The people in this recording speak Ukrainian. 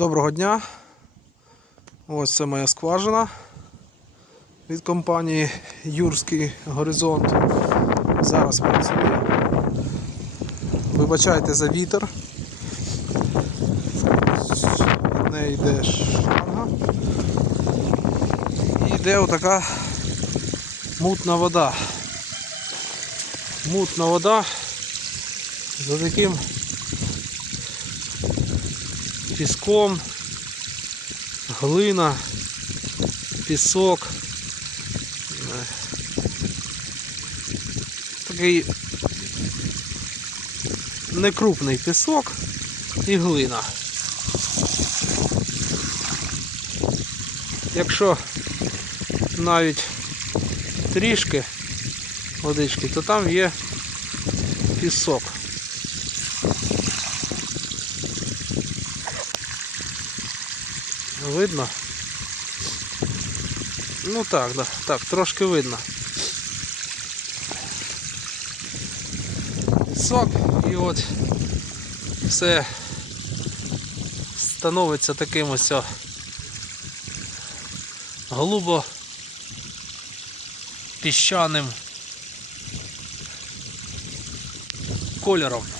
Доброго дня. Ось це моя скважина від компанії Юрський Горизонт. Зараз працює. Вибачайте за вітер. Від неї йде шланга. І йде отака мутна вода. Мутна вода за таким піском, глина, пісок. Такий некрупний пісок і глина. Якщо навіть трішки водички, то там є пісок. Видно? Ну так, да, так, трошки видно. Пісок і от все становиться таким ось голубо піщаним кольором.